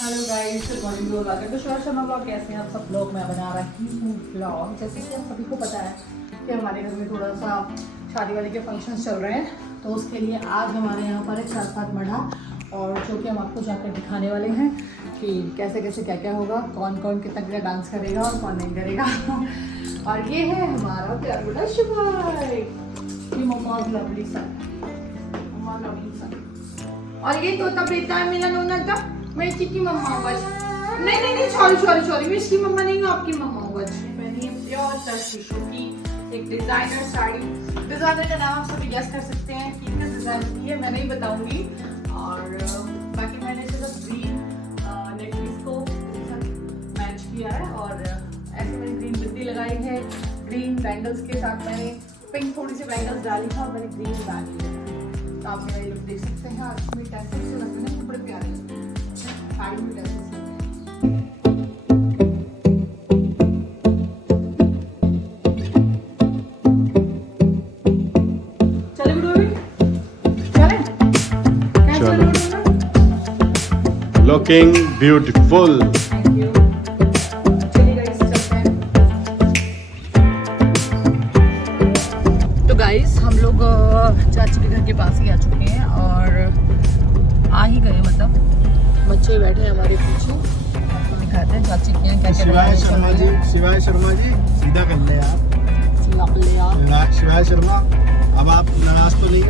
Hello guys, good morning blog आ गया। तो शोर शर्मा ब्लॉग कैसे हैं आप सब लोग। मैं बना रही हूँ ब्लॉग। जैसे कि आप सभी को पता है कि हमारे घर में थोड़ा सा शादी वादी के फंक्शंस चल रहे हैं, तो उसके लिए आज हमारे यहाँ पर है 4-5 मढ़ा, और जो कि हम आपको जाकर दिखाने वाले हैं कि कैसे कैसे क्या क्या होगा, कौन कौन कितना क्या डांस करेगा और कौन नहीं करेगा। और ये है हमारा प्यार बड़ा शुभार, ये मम्मा लवली सा, मम्मा लवली सा। और ये तोता बेटा है मेरा नोना था, मैं इसकी की मम्मा हूँ बस। नहीं सॉरी मैं इसकी मम्मा नहीं हूँ, आपकी मम्मा हूँ बस। मैंने ये प्योर टिश्यू की एक डिजाइनर साड़ी, डिजाइनर का नाम आप सभी गेस कर सकते हैं कि किस डिजाइन की है, मैं नहीं बताऊंगी। और बाकी मैंने इसे सब ग्रीन नेकपीस को मैच किया है, और ऐसे मैंने ग्रीन बिंदी लगाई है, ग्रीन बैंगल्स के साथ मैंने पिंक थोड़ी सी बैंगल्स डाली है, और मैंने ग्रीन डाली है। तो आप मेरा ये लुक देख सकते हैं। आज में टैसेस जो लगते हैं बड़े प्यारे लगते हैं, साड़ी में टैसेस लगते हैं। चले गुड चले लुकिंग ब्यूटीफुल। Thank you. चलिए गाइस चलते हैं। तो गाइस हम लोग चाची के घर के पास ही आ चुके हैं, और आ ही गए, मतलब बच्चे बैठे हैं हमारे पीछे। आपको दिखाते हैं चाची के यहाँ क्या क्या शिवाय शर्मा जी, शिवाय शर्मा जी सीधा कर ले आप। शिवाय शर्मा, अब आप नाराज तो नहीं हो?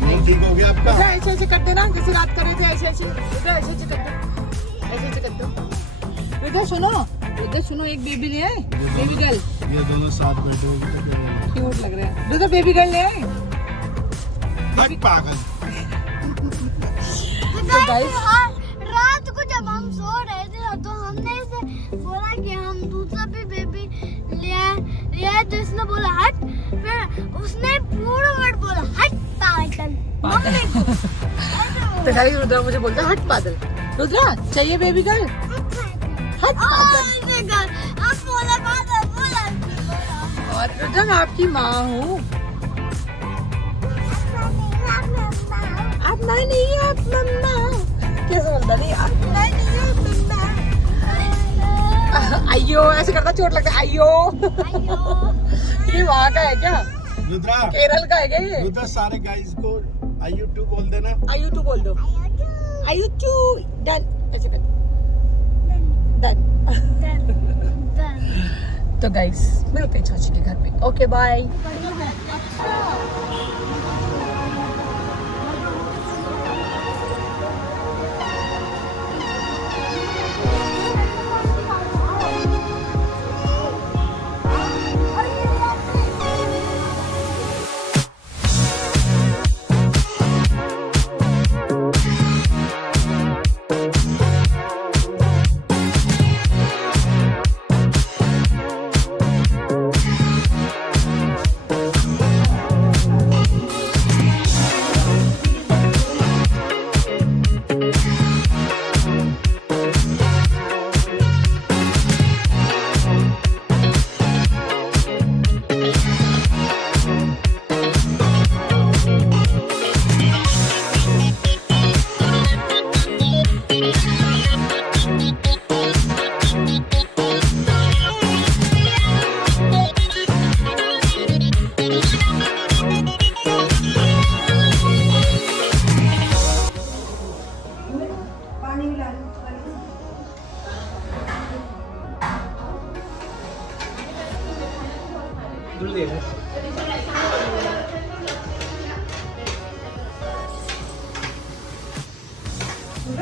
नहीं, ठीक हो गया आपका? ऐसे ऐसे कर देना जैसे रात कर रहे थे, ऐसे ऐसे ऐसे ऐसे कर दो, ऐसे ऐसे कर दो। इधर सुनो एक बेबी ले आए, बेबी गर्ल। ये दोनों साथ बैठे हो, क्यूट लग रहा है। इधर बेबी गर्ल ले आए। हट पागल। तो गाइस रात को जब हम सो रहे थे तो हमने इसे बोला कि हम दूसरा भी बेबी ले आए, तो इसने बोला हट, फिर उसने पूरा वर्ड बोला हट पागल। तो गाइस रुद्रा मुझे बोलता है हट पागल। रुद्रा चाहिए बेबी गर्ल, हट पागल। अब बोला बोला। और रुद्रा मैं आपकी माँ हूँ। आप माँ नहीं हो, आप मम्मा। कैसे बोलता नहीं, आप माँ नहीं हो, मम्मा। आइयो ऐसे करता, चोट लगता है। आइयो ये वहाँ का है क्या? रुद्रा, केरल का है क्या ये? रुद्रा सारे गाइस को आयु टू बोल देना। आयु टू बोल दो। आयु टू डन, ऐसे कर डन। तो गाइस मिलते हैं चाची के घर पे। Okay bye.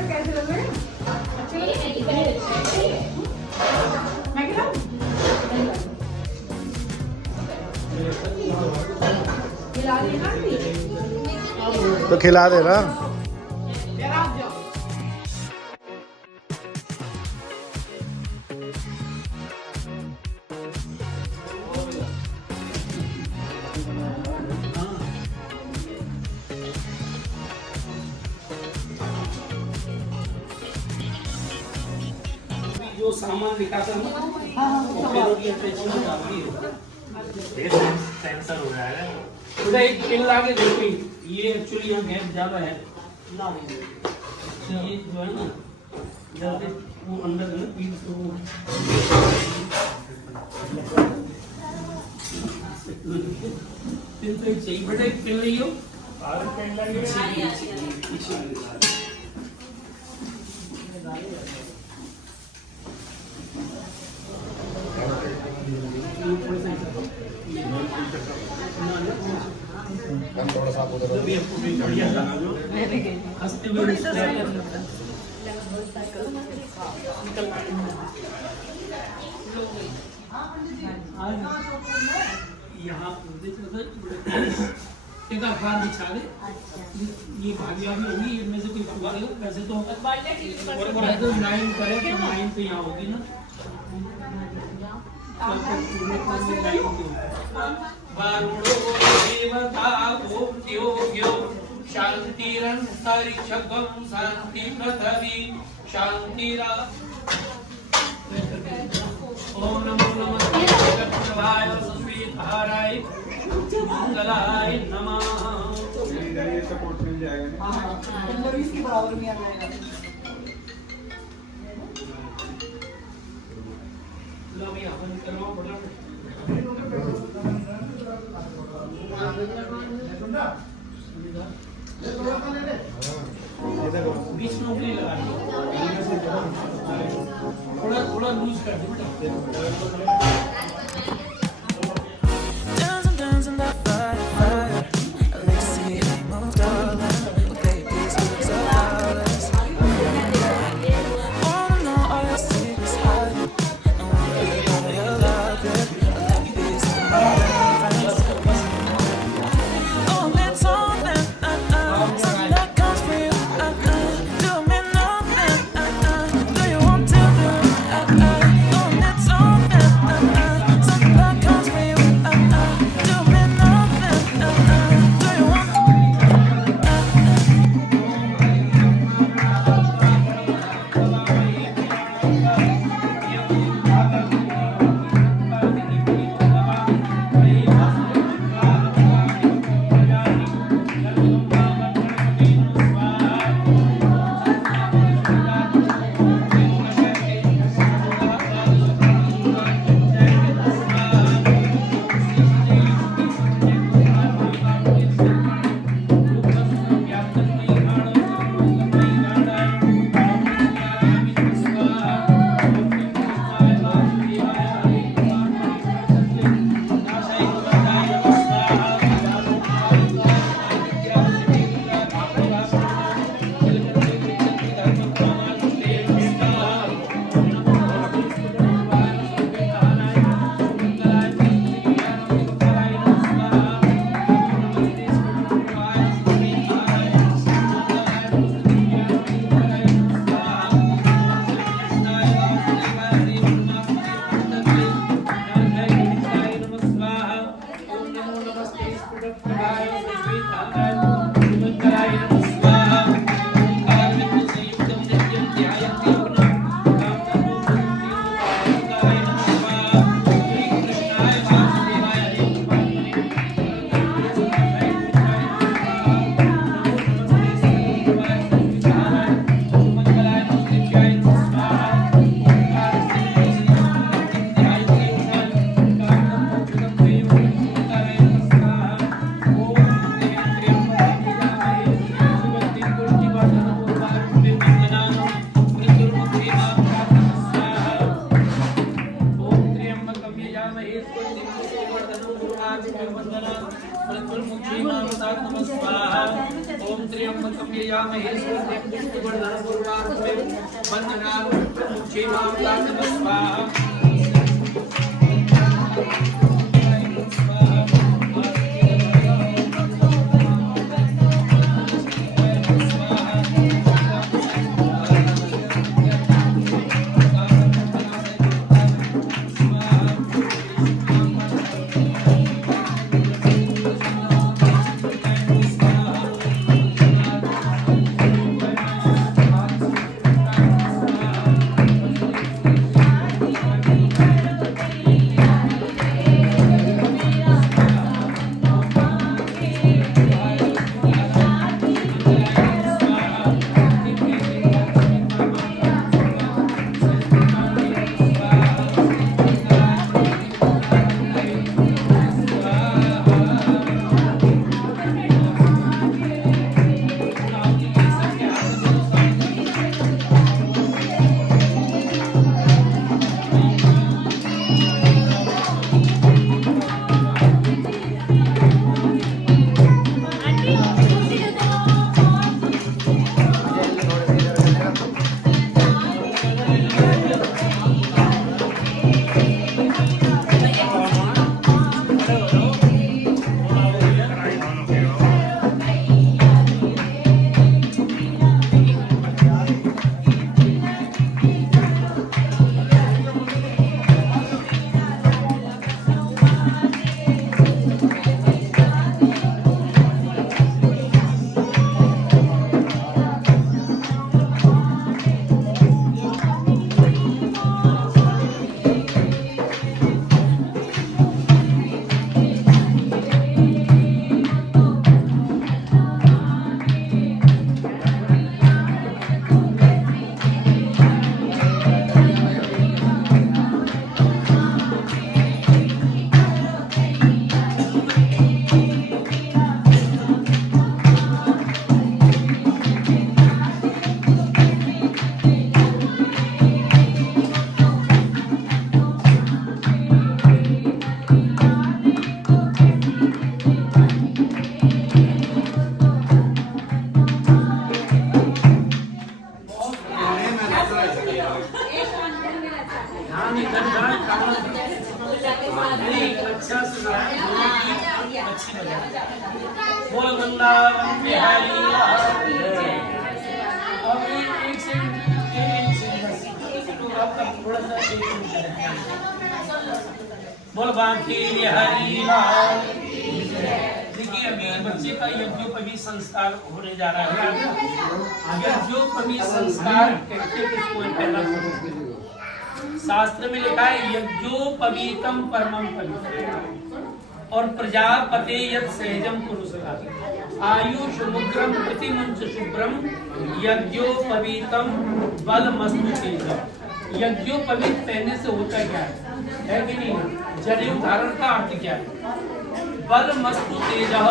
कैसे लग रहे हैं? अच्छे लग रहे हैं? मैं खिलाऊं? खिला रही है ना आंटी? तो खिला देना। यार आप जाओ। जो सामान निकासा ना, सेंसर हो जाएगा। उधर एक पिन लाके देखो, ये एक्चुअली यहाँ गैप ज्यादा है, ये जो है ना जल्दी वो अंदर है ना पीठ तो पिन तो चाहिए बेटा, एक पिन लियो और पिन लगे थोड़ा सा उधर भी आपको भी बढ़िया लगा जो हंसते हुए यहाँ एक अखबार बिछा दे, ये भागिया भी होगी, इनमें से कोई छुआ देगा। वैसे तो लाइन करे तो लाइन तो यहाँ होगी ना, ओम नमो नमस्ते भगवाय संस्कृतहाराय मंगलाय नमः। सपोर्ट मिल जाएगा इसके बराबर में आ जाएगा। लो अभी हवन करवाओ बड़ा बीच में उंगली लगा दो, थोड़ा थोड़ा लूज कर दो बेटा। Dancing that fire. I like to see it move, darling. Okay, please look so flawless. Wanna know all your secrets hiding. I wanna be all your love, yeah. I like you be something oh, it's something, something that comes for you, do me nothing, do you want to do, oh, it's something, something that comes for you, do me nothing, do you want ओम त्र्यंबकं यजामहे सुगन्धिं पुष्टिवर्धनं वन्दनामि मुच्येमामृतात् स्वाहा। पानी गंगा खाना नहीं अच्छा से अच्छी बजा बोल वृंदावन बिहारी अब एक से आपका थोड़ा सा बोल बाकी हरी लाल। देखिए अभी बच्चे का यज्ञोपवीत संस्कार होने जा रहा है। यज्ञोपवीत संस्कार शास्त्र में लिखा है यज्ञोपवीतम परमं पवित्रम और प्रजापते यत् सहजम पुरुषः आयुष मुद्रम प्रतिमुंच शुभ्रम यज्ञोपवीतम बलमस्तु तेजः। यज्ञोपवीत पहनने से होता क्या है कि नहीं? जनेऊ धारण का अर्थ क्या है? बलमस्तु तेजः,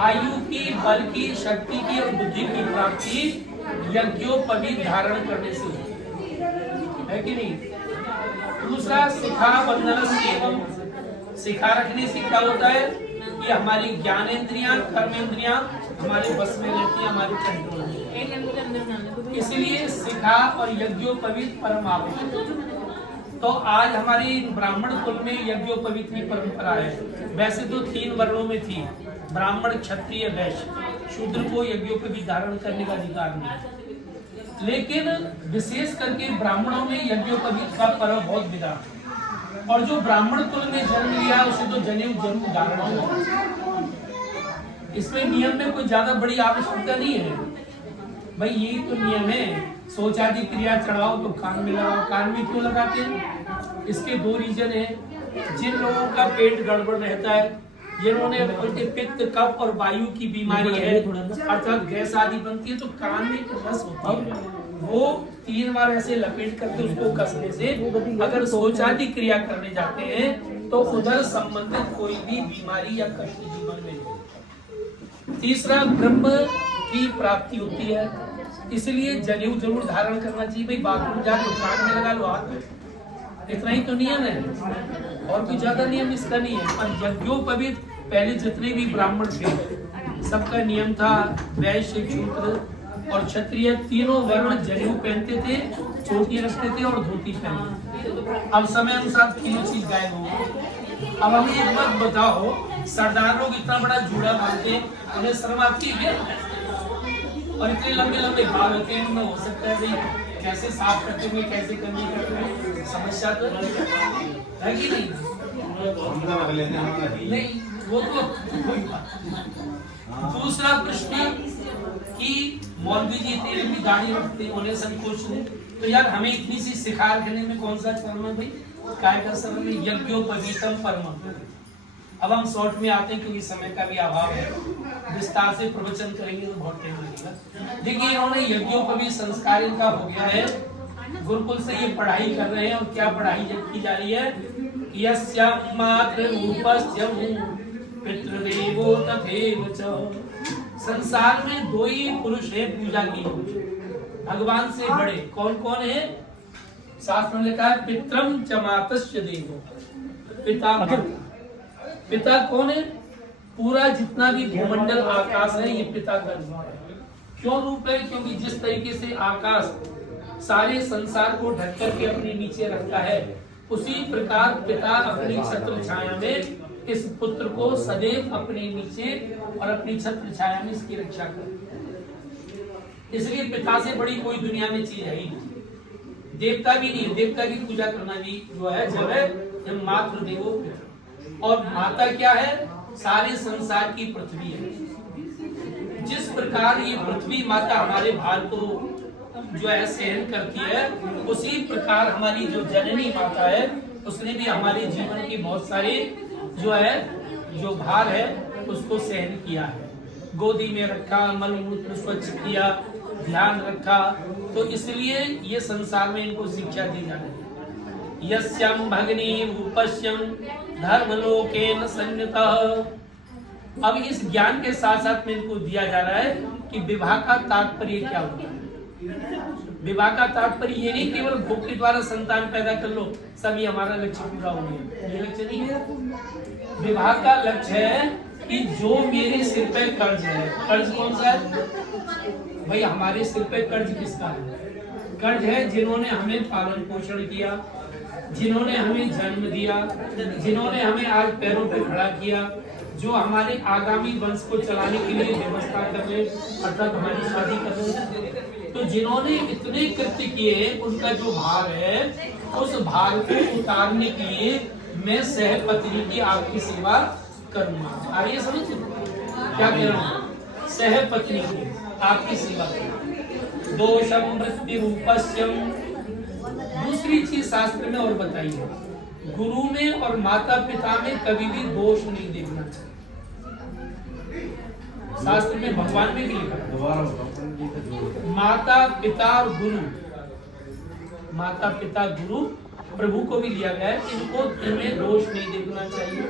आयु की, बल की, शक्ति की और बुद्धि की प्राप्ति यज्ञोपवीत धारण करने से है कि नहीं? दूसरा शिखा बंधन एवं शिखा रखने से क्या होता है कि हमारी ज्ञानेंद्रियां कर्मेंद्रियां हमारे बस में रहती है, हमारे कंट्रोल में। इसलिए शिखा और यज्ञोपवीत परम आवश्यक। तो आज हमारी ब्राह्मण कुल में यज्ञोपवीत की परंपरा है। वैसे तो 3 वर्णों में थी, ब्राह्मण क्षत्रिय वैश्य, शूद्र को यज्ञोपवीत धारण करने का अधिकार नहीं, लेकिन विशेष करके ब्राह्मणों में यज्ञोपवीत का पर्व बहुत विदा। और जो ब्राह्मण कुल में जन्म लिया उसे तो जनेऊ जरूर धारण होगा। इसमें नियम में कोई ज्यादा बड़ी आवश्यकता नहीं है भाई, यही तो नियम है। शौचादि क्रिया चढ़ाओ तो कान में लगाओ। कान में क्यों लगाते हैं? इसके 2 रीजन है। जिन लोगों का पेट गड़बड़ रहता है, जिन्होंने पित्त, कफ और वायु की बीमारी है, अर्थात गैस आदि बनती है, तो कान में रस होती है, वो 3 बार ऐसे लपेट करके उसको कसने से अगर शौचादि क्रिया करने जाते हैं तो उधर संबंधित कोई भी बीमारी या कष्ट जीवन में नहीं। तीसरा ब्रह्म की प्राप्ति होती है, इसलिए जनेऊ जरूर धारण करना चाहिए। भाई बाथरूम जाके कान में लगा लो हाथ, इतना ही तो नियम है और कोई ज्यादा नियम इसका नहीं है। और यज्ञोपवीत पहले जितने भी ब्राह्मण थे सबका नियम था। वैश्य, शूद्र और क्षत्रिय तीनों वर्ण जनेऊ पहनते थे, चोटी रखते थे और धोती पहनते थे। अब समय अनुसार तीनों चीज गायब हो गई। अब हमें एक बात बताओ, सरदार लोग इतना बड़ा जूड़ा बांधते हैं, उन्हें शर्म आती है क्या? और इतने लंबे लंबे बाल होते हैं, उनमें हो सकता है भाई कैसे साफ करते हुए, कैसे करनी करते हुए, समस्या तो है कि नहीं? नहीं, वो तो कोई बात। दूसरा प्रश्न कि मौलवी जी इतनी लंबी दाढ़ी रखते, उन्हें संकोच नहीं, तो यार हमें इतनी सी सिखा रखने में कौन सा शर्म है भाई? काय का शर्म है? यज्ञोपवीतम परमं। अब हम शॉर्ट में आते हैं क्योंकि समय का भी अभाव है, विस्तार से प्रवचन करेंगे तो बहुत टाइम लगेगा। देखिए इन्होंने यज्ञोपवीत संस्कार इनका हो गया है, गुरुकुल से ये पढ़ाई कर रहे हैं। और क्या पढ़ाई की जा रही है? यस्यं मातृरूपस्यं पितृदेवो तथैव च। संसार में 2 ही पुरुष है पूजा की भगवान से बड़े। कौन कौन है? शास्त्र में लिखा है पितरम च मातस्य देवो। पिता, पिता कौन है? पूरा जितना भी भूमंडल आकाश है ये पिता का रूप है। क्यों रूप है? क्योंकि जिस तरीके से आकाश सारे संसार को ढक करके अपने नीचे रखता है, उसी प्रकार पिता अपनी छत्र छाया में इस पुत्र को सदैव अपने नीचे और अपनी छत्र छाया में इसकी रक्षा कर। इसलिए पिता से बड़ी कोई दुनिया में चीज है ही नहीं। देवता भी नहीं है, देवता की पूजा करना भी जो है जब है जब मातृ देवो पितृ। और माता क्या है? सारे संसार की पृथ्वी है। जिस प्रकार ये पृथ्वी माता हमारे भार को जो है सहन करती है, उसी प्रकार हमारी जो जननी माता है उसने भी हमारे जीवन की बहुत सारी जो है जो भार है उसको सहन किया है। गोदी में रखा, मल मूत्र स्वच्छ किया, ध्यान रखा, तो इसलिए ये संसार में इनको शिक्षा दी जा रही है। यस्यं भगिनी उपस्यं धर्मलोकेन संयुतः। अब इस ज्ञान के साथ साथ में इनको दिया जा रहा है कि विवाह का तात्पर्य क्या होता है। विवाह का तात्पर्य ये नहीं केवल भोग के द्वारा संतान पैदा कर लो सभी हमारा लक्ष्य पूरा हो गया, ये लक्ष्य नहीं है। विवाह का लक्ष्य है कि जो मेरे सिर पे कर्ज है, कर्ज कौन सा है? भाई हमारे सिर पे कर्ज किसका है? कर्ज है जिन्होंने हमें पालन पोषण किया, जिन्होंने हमें जन्म दिया, जिन्होंने हमें आज पैरों पे खड़ा किया, जो हमारे आगामी वंश को चलाने के लिए व्यवस्था कर रहे, अर्थात हमारी शादी कर रहे। तो जिन्होंने इतने कृत्य किए, उनका जो भार है, उस भार को उतारने के लिए मैं सहपत्नी की आपकी सेवा करूंगा। आइए समझ क्या कह रहा हूँ, सहपत्नी की आपकी सेवा करूंगा। दोषम वृत्ति रूपस्यम। दूसरी चीज शास्त्र में और बताइए, गुरु में और माता पिता में कभी भी दोष नहीं देखना चाहिए। शास्त्र में भगवान में भी लिखा है, माता पिता और गुरु, माता पिता गुरु प्रभु को भी लिया गया है, इनमें दोष नहीं देखना चाहिए।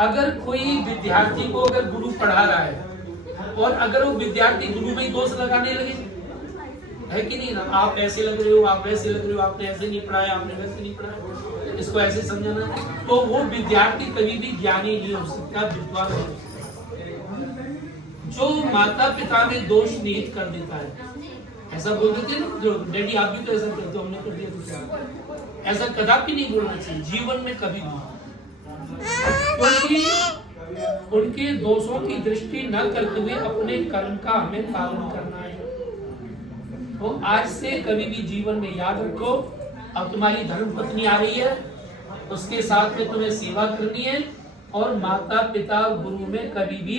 अगर कोई विद्यार्थी को अगर गुरु पढ़ा रहा है और अगर वो विद्यार्थी गुरु में ही दोष लगाने लगे, है कि नहीं ना, आप ऐसे लग रहे हो, आप वैसे लग रहे हो, आपने ऐसे नहीं पढ़ाया, आपने वैसे नहीं पढ़ाया, इसको ऐसे समझाना, तो वो विद्यार्थी कभी भी ज्ञानी नहीं हो सकता, विद्वान नहीं हो सकता। जो माता पिता में दोष निहित कर देता है, ऐसा बोल देते ना, जो डैडी आप भी तो ऐसा करते हो, हमने कर दिया तो ऐसा कदापि नहीं बोलना चाहिए जीवन में कभी भी, क्योंकि उनके दोषों की दृष्टि न करते हुए अपने कर्म का हमें पालन करना है। तो आज से कभी भी जीवन में याद रखो, अब तुम्हारी धर्म पत्नी आ रही है, उसके साथ में तुम्हें सेवा करनी है, और माता पिता गुरु में कभी भी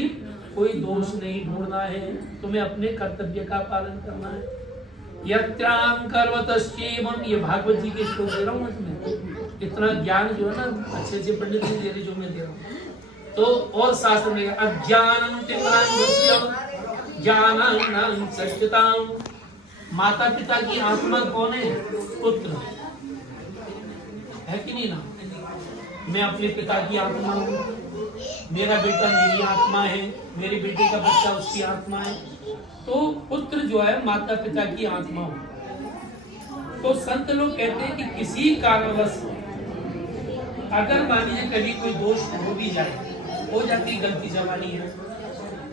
कोई दोष नहीं ढूंढना है, तुम्हें अपने कर्तव्य का पालन करना है। यत्राम कर्वतश्चैवम, ये भागवत जी के श्लोक दे रहा हूँ मैं तुम्हें, इतना ज्ञान जो है ना अच्छे अच्छे पंडित जी दे रहे, जो मैं दे रहा हूँ। तो और शास्त्र में अज्ञानम तिमिरान्धस्य ज्ञानानां सच्चिताम्। माता पिता की आत्मा कौन है? पुत्र है कि नहीं ना? मैं अपने पिता की आत्मा हूँ, मेरा बेटा मेरी आत्मा है, मेरे बेटे का बच्चा उसकी आत्मा है। तो पुत्र जो है माता पिता की आत्मा हो। तो संत लोग कहते हैं कि किसी कारणवश अगर मान लीजिए कभी कोई दोष हो भी जाए, हो जाती गलती जवानी है,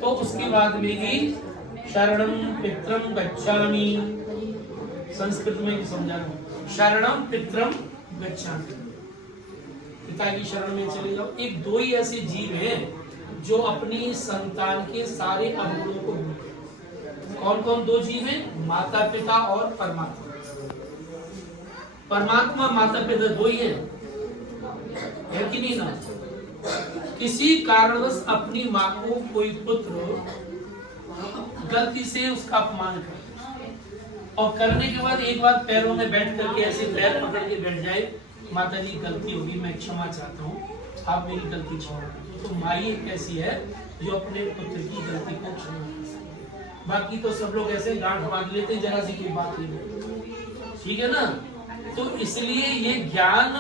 तो उसके बाद में ही शरणम पित्रम गच्छामि, संस्कृत में समझा रहा हूं, शरणम पित्रम गच्छामि, पिता की शरण में चले जाओ। एक दो ही ऐसे जीव हैं जो अपनी संतान के सारे अवगुणों को भूलते हैं। कौन कौन दो जीव हैं? माता पिता और परमात्मा। परमात्मा माता पिता दो ही है कि नहीं ना? किसी कारणवश अपनी माँ को कोई पुत्र गलती से उसका अपमान करे और करने के बाद एक बार पैरों में बैठ करके ऐसे पैर पकड़ के बैठ जाए, माता जी गलती होगी, मैं क्षमा चाहता हूँ, आप मेरी गलती क्षमा करें। तो माई एक ऐसी है जो अपने पुत्र की गलती को क्षमा कर सकती। बाकी तो सब लोग ऐसे गांठ बांध लेते, जरा सी कोई बात नहीं, ठीक है ना? तो इसलिए ये ज्ञान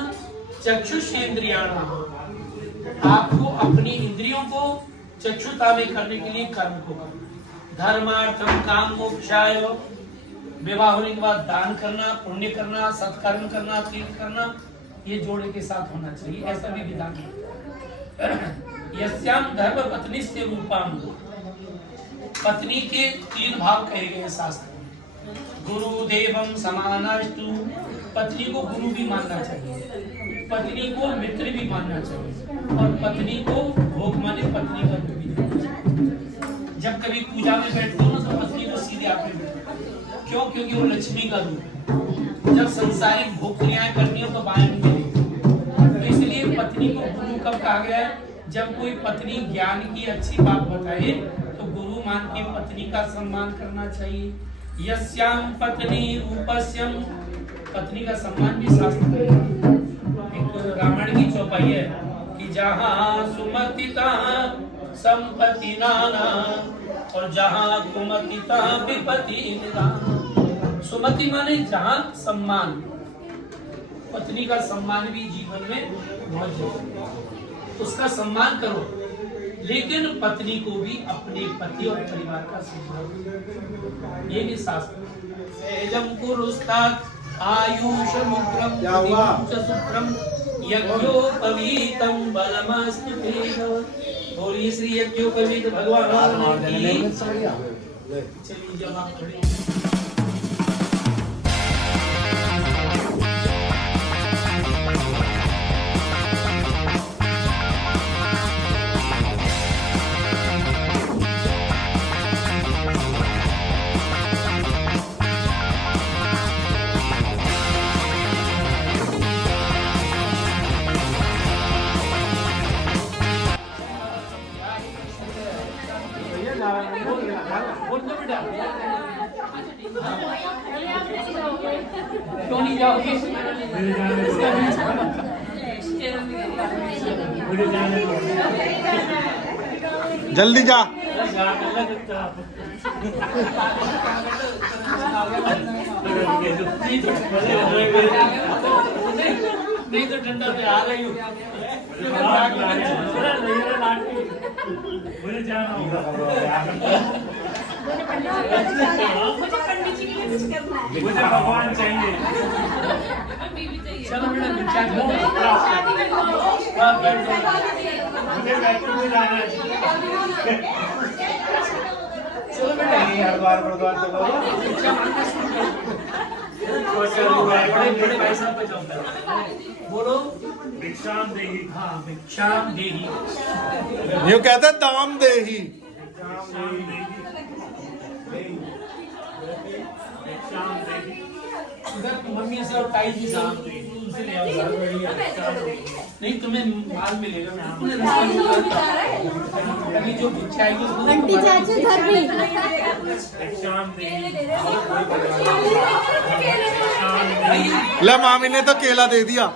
चक्षुषेन्द्रियाणाम, आपको अपनी इंद्रियों को चक्षुता में करने के लिए कर्म को करना। धर्मार्थम काम मोक्षाय, विवाह होने के बाद दान करना, पुण्य करना, सत्कर्म करना, तीर्थ करना, ये जोड़े के साथ होना चाहिए, ऐसा भी विधान है। यस्याम धर्म पत्नी से रूपाम, पत्नी के तीन भाव कहे गए शास्त्र में। गुरु देवम समानास्तु, पत्नी को गुरु भी मानना चाहिए, पत्नी को मित्र भी मानना चाहिए, और पत्नी को भोग माने पत्नी का भी देना चाहिए। जब कभी पूजा में बैठते हो ना तो पत्नी को सीधे आके बैठो, क्यों? क्योंकि वो लक्ष्मी का रूप है। जब संसारिक भोग क्रियाएं करनी हो तो बाएं में, तो इसलिए पत्नी को गुरु कब कहा गया है? जब कोई पत्नी ज्ञान की अच्छी बात बताए तो गुरु मान के पत्नी का सम्मान करना चाहिए। यस्याम पत्नी रूपस्यम, पत्नी का सम्मान भी शास्त्र में। एक रामायण की चौपाई है कि जहाँ सुमतिता संपत्ति नाना, और जहाँ कुमतिता विपत्ति निदान। सुमति माने जहाँ सम्मान, पत्नी का सम्मान भी जीवन में बहुत जरूरी है, उसका सम्मान करो, लेकिन पत्नी को भी अपने पति और परिवार का सम्मान, ये भी शास्त्र। एजम कुरुस्तात् आयुषमुग्रम सुत्रम यज्ञोपवीतम बलमस्तु। बोलिए श्री यज्ञोपवीत भगवान की। चलिए जब आप खड़े बोल दो बेटा क्यों नहीं जाओगे जल्दी जा। नहीं तो डंडा पे आ रही हूँ मुझे जाना होगा मुझे भगवान चाहिए चलो बेटा भिक्षा दो मुझे बैठने में जाना है चलो बेटा हरिद्वार गुरुद्वार चलो। भिक्षा मांगना शुरू करो बड़े भाई साहब पे जाओ बोलो भिक्षाम देही हाँ भिक्षाम देही यूं कहते दाम दे ही। इधर मम्मी से और ताई जी से उनसे ले आओ नहीं तुम्हें माल मिलेगा अभी जो भिक्षा आएगी आंटी चाची घर भी ले मामी ने तो केला दे दिया।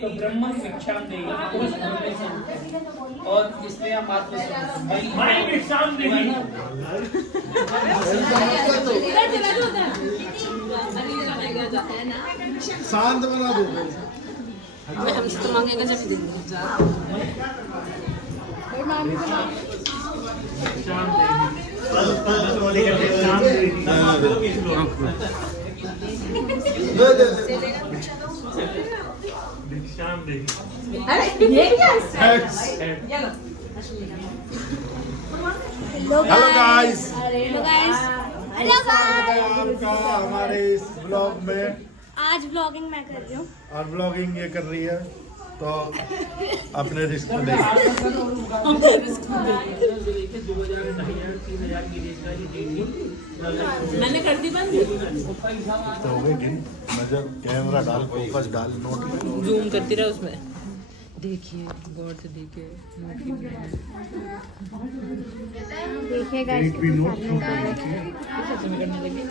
तो ब्रह्मन भिक्षाम देगी और इसलिए हम भिक्षाम देगी शांत बना दो। हमसे तो मांगेगा जब भिक्षाम देगी हेलो गाइस, हेलो गाइस आपका हमारे इस ब्लॉग में। आज व्लॉगिंग मैं कर रही हूँ और ब्लॉगिंग ये कर रही है तो अपने रिस्क पे ले। मैंने कर दी बंद तो हो गई गिन, नजर कैमरा डाल, फोकस डाल, नोट जूम करती रहा उसमें देखिए गौर से देखिए देखिएगा एक भी नोट छोड़ करने लगी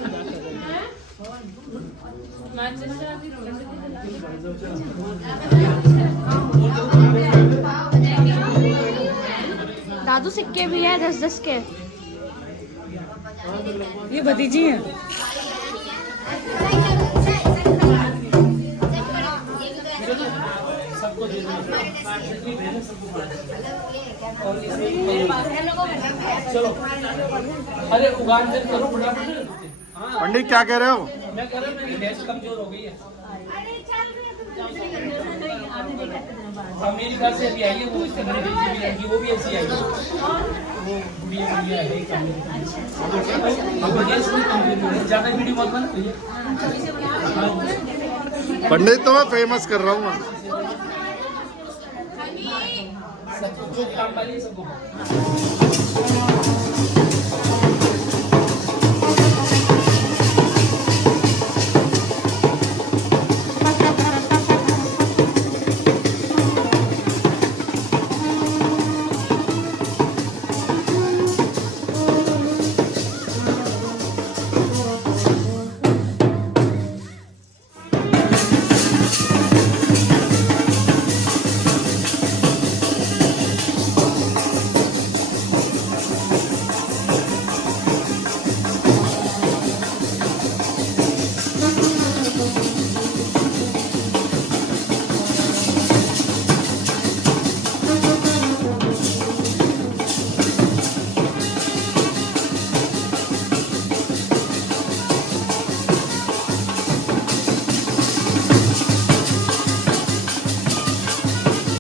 दादू सिक्के भी है 10-10 के। ये भतीजी है सबको दे दो चलो अरे उगान से करो फटाफट पंडित क्या कह रहे हो? मैं कह रहा हूँ मेरी भैंस कमजोर हो गई है अमेरिका से भी आई है वो इससे बड़ी भेजी भी लड़की वो भी ऐसी आई है वो बुढ़िया बुढ़िया है ज्यादा वीडियो मत बना पंडित तो मैं फेमस कर रहा हूँ। सबको जो काम वाली सबको